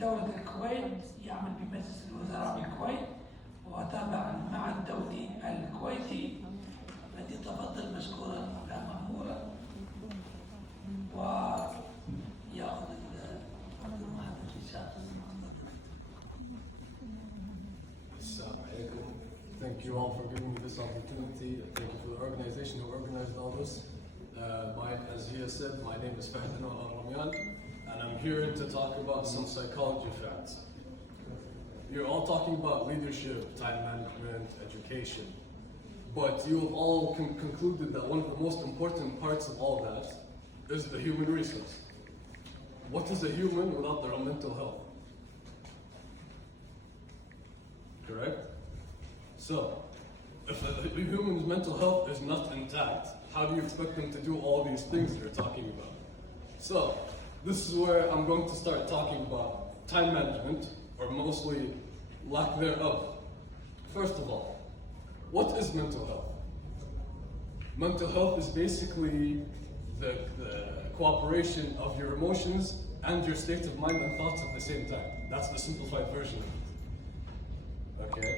دولة الكويت يعمل بمجلس الوزراء بالكويت، وتابع المعهد الدولي الكويتي الذي تفضل مشكورا لا مأمورا، ويأخذ المحاضر إن شاء الله. Thank you all for giving me this opportunity. Thank you for the organization who organized all this. As he has said, my name is الرميان, and I'm here to talk about some psychology facts. You're all talking about leadership, time management, education, but you have all concluded that one of the most important parts of all that is the human resource. What is a human without their own mental health? Correct? So, if a human's mental health is not intact, how do you expect them to do all these things you're talking about? So, this is where I'm going to start talking about time management, or mostly lack thereof. First of all, what is mental health? Mental health is basically the cooperation of your emotions and your state of mind and thoughts at the same time. That's the simplified version of it. Okay?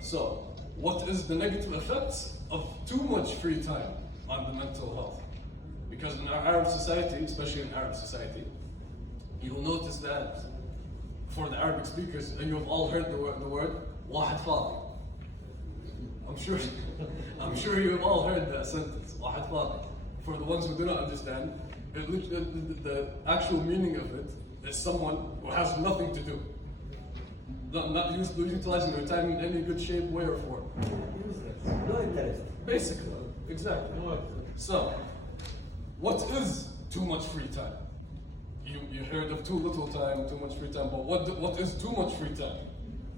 So, what is the negative effects of too much free time on the mental health? Because in our Arab society, especially in Arab society, you will notice that for the Arabic speakers, and you have all heard the word واحد فاضي. I'm sure you have all heard that sentence, واحد فاضي. For the ones who do not understand, the actual meaning of it is someone who has nothing to do. Not utilizing their time in any good shape, way, or form. No interest. Basically, exactly. So, what is too much free time? You heard of too little time, too much free time, but what is too much free time?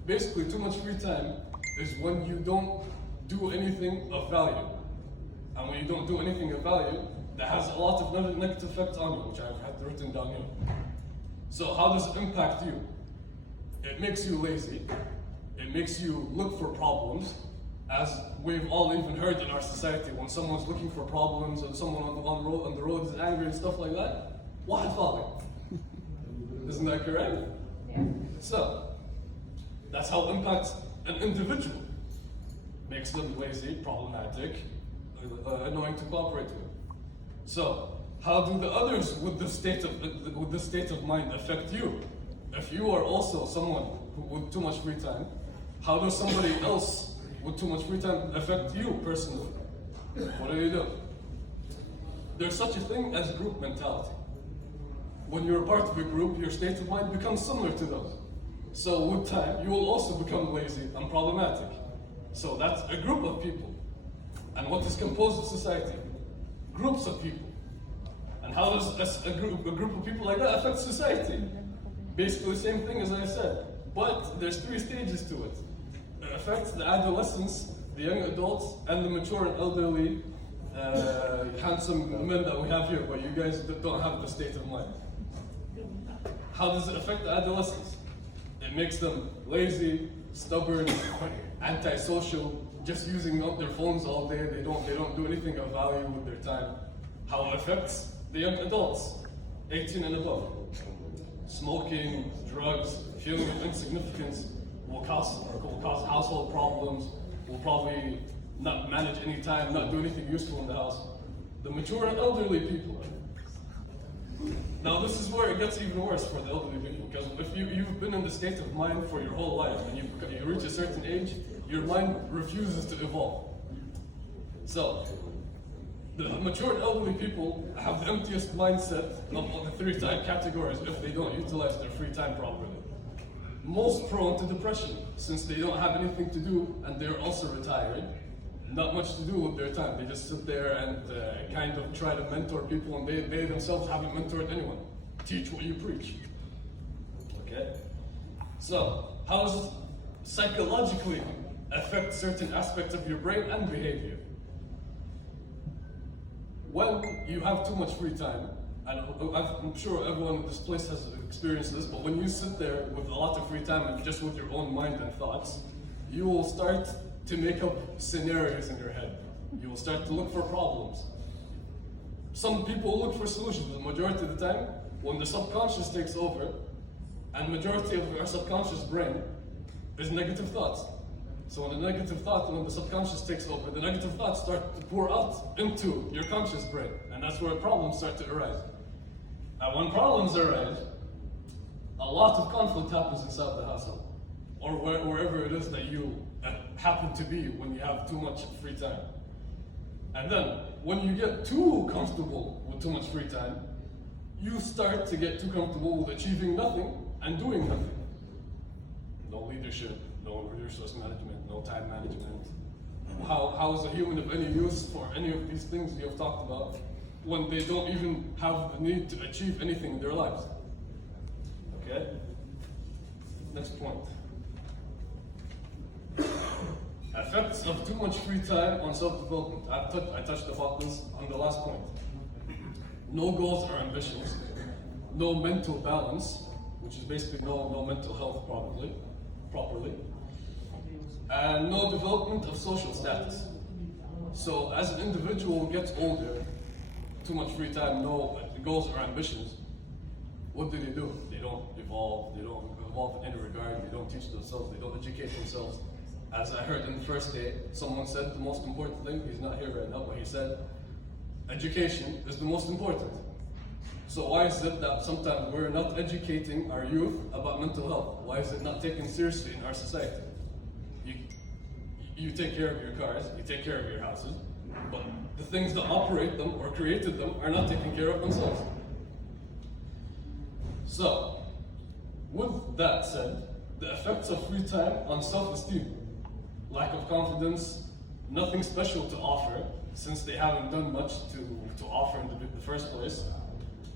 Basically, too much free time is when you don't do anything of value. And when you don't do anything of value, that has a lot of negative effects on you, which I've had written down here. So how does it impact you? It makes you lazy. It makes you look for problems. As we've all even heard in our society, when someone's looking for problems and someone on the road is angry and stuff like that, واحد فاضي. Isn't that correct? Yeah. So, that's how it impacts an individual. Makes them lazy, problematic, annoying to cooperate with. So, how do the others with this state of mind affect you? If you are also someone with too much free time, how does somebody else with too much free time affect you personally? What do you do? There's such a thing as group mentality. When you're a part of a group, your state of mind becomes similar to those. So with time, you will also become lazy and problematic. So that's a group of people. And what is composed of society? Groups of people. And how does a group of people like that affect society? Basically the same thing as I said. But there's 3 stages to it. It affects the adolescents, the young adults, and the mature and elderly, handsome men that we have here, but you guys don't have the state of mind. How does it affect the adolescents? It makes them lazy, stubborn, antisocial, just using up their phones all day. They don't do anything of value with their time. How it affects the young adults, 18 and above. Smoking, drugs, feeling of insignificance will cause household problems, will probably not manage any time, not do anything useful in the house. The mature and elderly people. Now this is where it gets even worse for the elderly people, because if you've been in the state of mind for your whole life and you reach a certain age, your mind refuses to evolve. So, the mature and elderly people have the emptiest mindset of the 3 categories if they don't utilize their free time properly. Most prone to depression, since they don't have anything to do and they're also retired. Not much to do with their time. They just sit there and kind of try to mentor people, and they themselves haven't mentored anyone. Teach what you preach. Okay? So, how does it psychologically affect certain aspects of your brain and behavior? When you have too much free time, and I'm sure everyone in this place has experienced this, but when you sit there with a lot of free time and just with your own mind and thoughts, you will start to make up scenarios in your head. You will start to look for problems. Some people look for solutions, but the majority of the time, when the subconscious takes over, And majority of our subconscious brain is negative thoughts. So when the subconscious takes over, the negative thoughts start to pour out into your conscious brain. And that's where problems start to arise. And when problems arise, a lot of conflict happens inside the household. Or wherever it is that you happen to be when you have too much free time. And then, when you get too comfortable with too much free time, you start to get too comfortable with achieving nothing and doing nothing. No leadership, no resource management, no time management. How is a human of any use for any of these things you have talked about when they don't even have the need to achieve anything in their lives? Okay? Next point. Effects of too much free time on self-development. I touched upon this on the last point. No goals or ambitions. No mental balance, which is basically no mental health properly. And no development of social status. So as an individual gets older, too much free time, no goals or ambitions, what do? They don't evolve, they don't evolve in any regard, they don't teach themselves, they don't educate themselves. As I heard in the first day, someone said the most important thing, he's not here right now, but he said, education is the most important. So why is it that sometimes we're not educating our youth about mental health? Why is it not taken seriously in our society? You take care of your cars, you take care of your houses, but the things that operate them or created them are not taking care of themselves. So, with that said, the effects of free time on self-esteem. Lack of confidence, nothing special to offer, since they haven't done much to offer in the first place,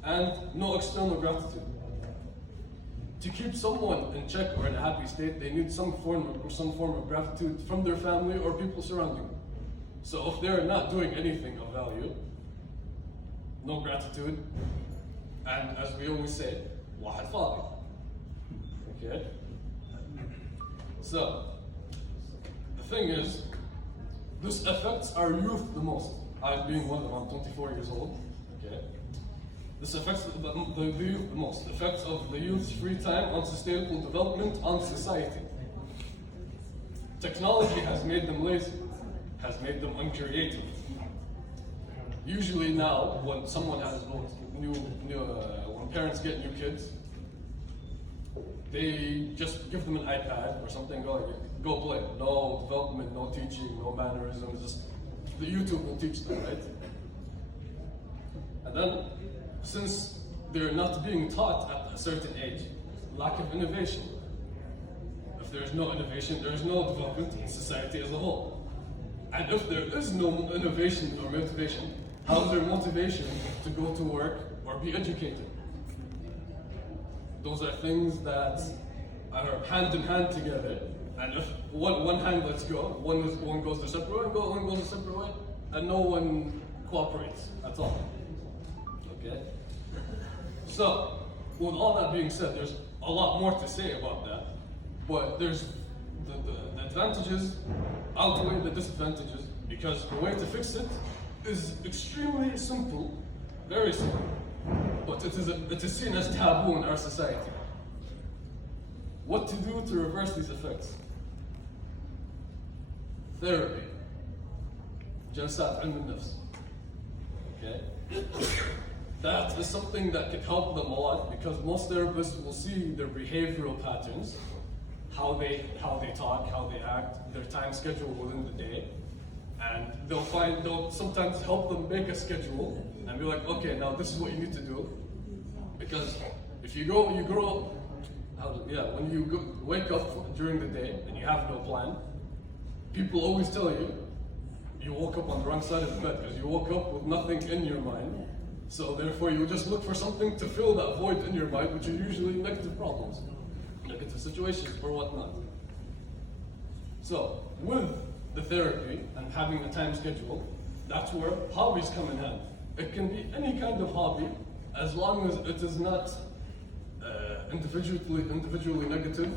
and no external gratitude. To keep someone in check or in a happy state, they need some form of gratitude from their family or people surrounding them. So if they're not doing anything of value, no gratitude, and as we always say, الفاضي. Okay? So, the thing is, this affects our youth the most. I being one of them, I'm 24 years old. Okay? This affects the youth the most. Effects of the youth's free time on sustainable development on society. Technology has made them lazy, has made them uncreative. Usually now, when someone has when parents get new kids, they just give them an iPad or something, go play. No development, no teaching, no mannerisms, just the YouTube will teach them, right? And then, since they're not being taught at a certain age, lack of innovation. If there's no innovation, there's no development in society as a whole. And if there is no innovation or motivation, how is there motivation to go to work or be educated? Those are things that are hand in hand together. And if one hand lets go, one goes the separate way, one goes the separate way, and no one cooperates at all. Okay? So, with all that being said, there's a lot more to say about that, but there's the advantages outweigh the disadvantages, because the way to fix it is extremely simple, very simple, but it is seen as taboo in our society. What to do to reverse these effects? Therapy. جلسات علم النفس. Okay? That is something that can help them a lot, because most therapists will see their behavioral patterns, how they talk, how they act, their time schedule within the day, and they'll sometimes help them make a schedule and be like, okay, now this is what you need to do, because if when you wake up during the day and you have no plan, people always tell you you woke up on the wrong side of the bed because you woke up with nothing in your mind. So therefore you just look for something to fill that void in your mind, which are usually negative problems, negative situations or whatnot. So with the therapy and having a time schedule, that's where hobbies come in hand. It can be any kind of hobby, as long as it is not individually negative,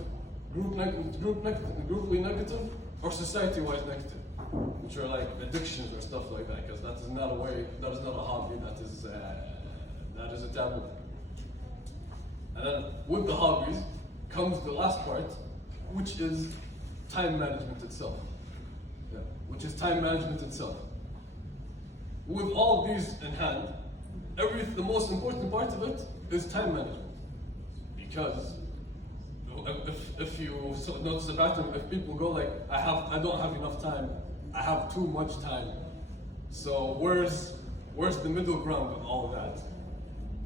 grouply negative, or society-wise negative, which are like addictions or stuff like that, because that is not a hobby, that is a taboo. And then with the hobbies comes the last part, which is time management itself. Yeah, which is time management itself. With all these in hand, the most important part of it is time management. Because if you notice the pattern, if people go like, I don't have enough time, I have too much time. So where's the middle ground of all of that?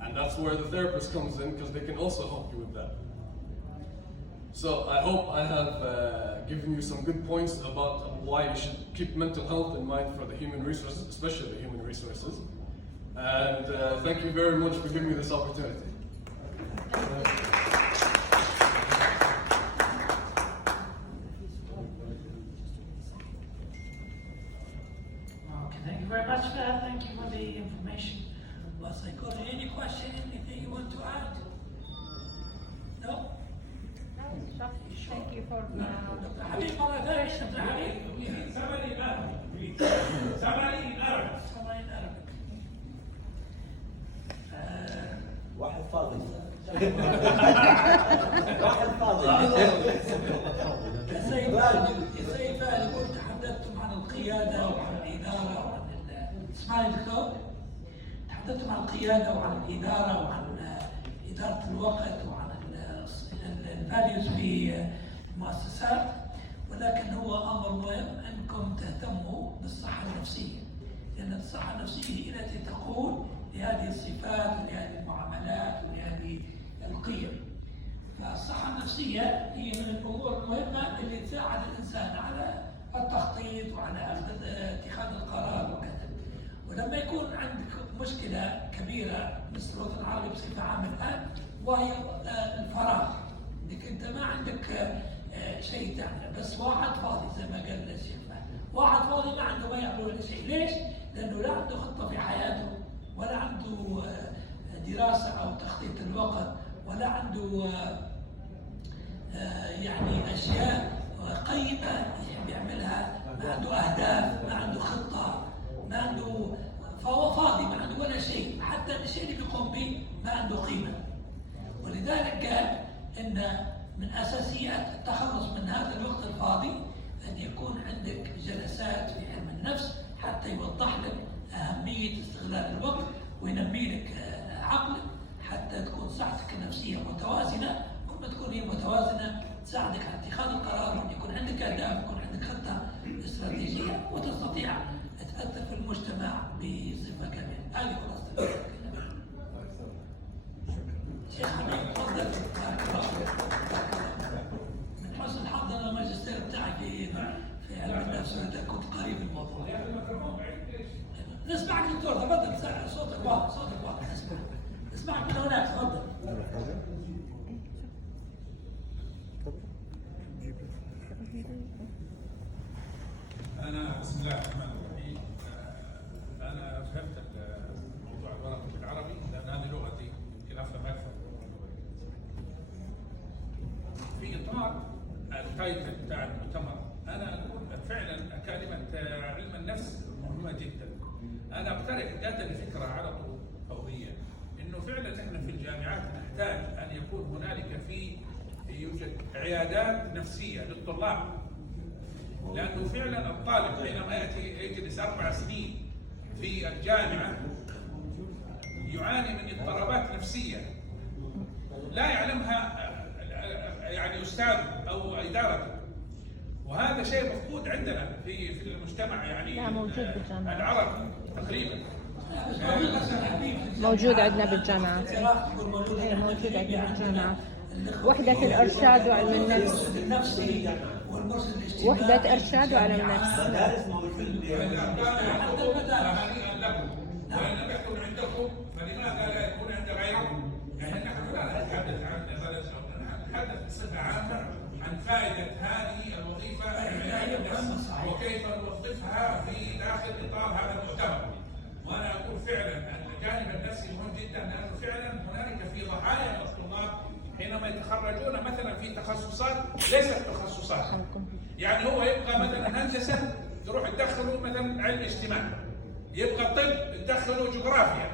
And that's where the therapist comes in, because they can also help you with that. So I hope I have given you some good points about why you should keep mental health in mind for the human resources, especially the human resources. And thank you very much for giving me this opportunity. Okay, thank you very much for that. Thank you for the information. Was I got any question, anything you want to add? No? Thank you for Dr. Habib, مرة ثانية Dr. Habib. Somebody in Arabic. Somebody in Arabic. Somebody in Arabic. واحد فاضي. واحد فاضي. يا سيد فهد يقول تحدثتم عن القيادة وعن الإدارة وعن اسمعني دكتور. تحدثتم عن القيادة وعن الإدارة وعن إدارة الوقت وعن الفاليوز في المؤسسات، ولكن هو أمر مهم أنكم تهتموا بالصحة النفسية، لأن الصحة النفسية هي التي تقود لهذه الصفات ولهذه المعاملات ولهذه القيم. فالصحة النفسية هي من الأمور المهمة اللي تساعد الإنسان على التخطيط وعلى اتخاذ القرار وكذا. ولما يكون عندك مشكلة كبيرة مثل الوطن العربي بصفة عامة الآن، وهي الفراغ، انك انت ما عندك شيء تعمله، بس واحد فاضي زي ما قال الشيخ فهد، واحد فاضي ما عنده ما يعمل ولا شيء، ليش؟ لأنه لا عنده خطة في حياته، ولا عنده دراسة أو تخطيط الوقت، ولا عنده يعني أشياء قيمة يعملها، ما عنده أهداف، ما عنده خطة، ما عنده، فهو فاضي ما عنده ولا شيء، حتى الشيء اللي بيقوم به ما عنده قيمة. ولذلك قال إن من أساسيات التخلص من هذا الوقت الفاضي أن يكون عندك جلسات في علم النفس حتى يوضح لك أهمية استغلال الوقت وينمي لك عقلك حتى تكون صحتك النفسية متوازنة. كل ما تكون هي متوازنة تساعدك على اتخاذ القرار، وأن يكون عندك أهداف، يكون عندك خطة استراتيجية، وتستطيع تأثر في المجتمع بصفة كاملة. هذه خلاصة الكلام. شيخ حبيب تفضل. بارك الله فيك. من حسن حظ أنا الماجستير بتاعي في علم النفس، وإذا كنت قريب الموضوع. نسمعك دكتور، تفضل، صوتك واضح، صوتك واضح، نسمعك من هناك، تفضل. أنا بسم الله الرحمن الرحيم. أنا فهمت موضوع الورق بالعربي لأن هذه لغتي، يمكن أفهم أكثر من اللغة الإنجليزية. في إطار التايتل بتاع المؤتمر أنا أقول فعلا كلمة علم النفس مهمة جدا. أنا أقترح ذات الفكرة على طول فوريا إنه فعلا إحنا في الجامعات نحتاج أن يكون هنالك يوجد عيادات نفسية للطلاب، لأنه فعلا الطالب حينما يجلس 4 سنين في الجامعة يعاني من اضطرابات نفسية لا يعلمها يعني أستاذ أو إدارته، وهذا شيء مفقود عندنا في المجتمع يعني العربي تقريبا. موجود عندنا بالجامعات. ايه موجود عندنا بالجامعات. وحدة الإرشاد وعلم النفس. وحدة إرشاد وعلم النفس. حتى المدارس وإن لم يكن عندكم فلماذا لا يكون عند غيركم؟ يعني نحن لا نتحدث عن بلد أو نتحدث بصفة عامة عن فائدة هذه الوظيفة وكيف نوظفها في داخل إطار هذا المؤتمر. وأنا أقول فعلا أن الجانب النفسي مهم جدا، لأنه فعلا هنالك في ضحايا من الطلاب حينما يتخرجون مثلا في تخصصات ليست تخصصات، يعني هو يبقى مثلا هندسة تروح تدخله مثلا علم اجتماع، يبقى طب تدخله جغرافيا،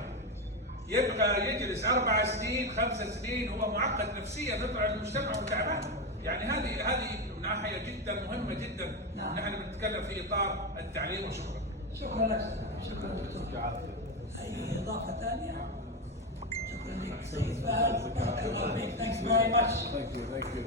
يبقى يجلس 4 سنين 5 سنين، هو معقد نفسيا يطلع المجتمع وتعبان. يعني هذه ناحيه جدا مهمه جدا. نعم. نحن بنتكلم في اطار التعليم. وشكرا. شكرا لك، شكرا دكتور. اي اضافه ثانيه؟ شكرا لك سيد فهد، بارك الله فيك. ثانكس فيري ماتش. Thank you, thank you.